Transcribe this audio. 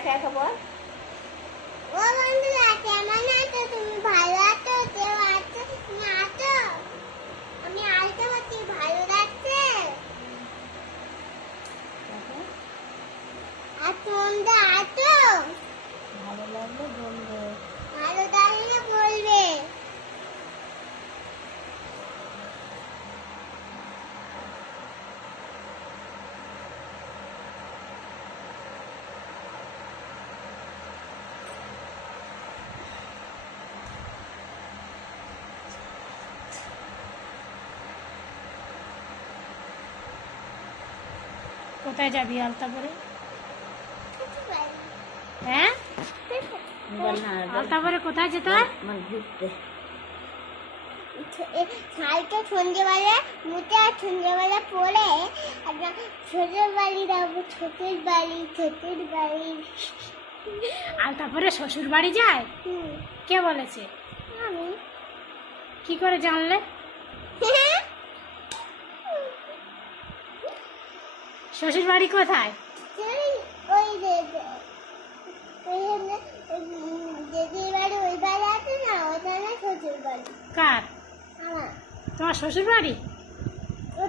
একা একা বল। ও বন্ধুরা কেমন আছো তুমি ভালো আছো কেউ আছো? তুমি আছো? আমি আসতে পারছি ভালো লাগছে? আর তোমরা আছো কোথায় যাবি আলতা পরে হ্যাঁ? আলতা পরে কোথায় যেতে হয়? শাড়িটা সন্ধ্যেবেলা মুখে আর সন্ধ্যেবেলা পরে ছোটের বাড়ি যাব ছোটের বাড়ি ছোটের বাড়ি। আলতা পরে শ্বশুর বাড়ি যায়? কে বলেছে? আমি। কি করে জানলে শ্বশুর বাড়ি কোথায় সেই ওই যে যে- ওইখানে উম, দিদির বাড়ি ওই বাড়ি আছে না শ্বশুর বাড়ি কোথায়? কার? তোমার শ্বশুর বাড়ি?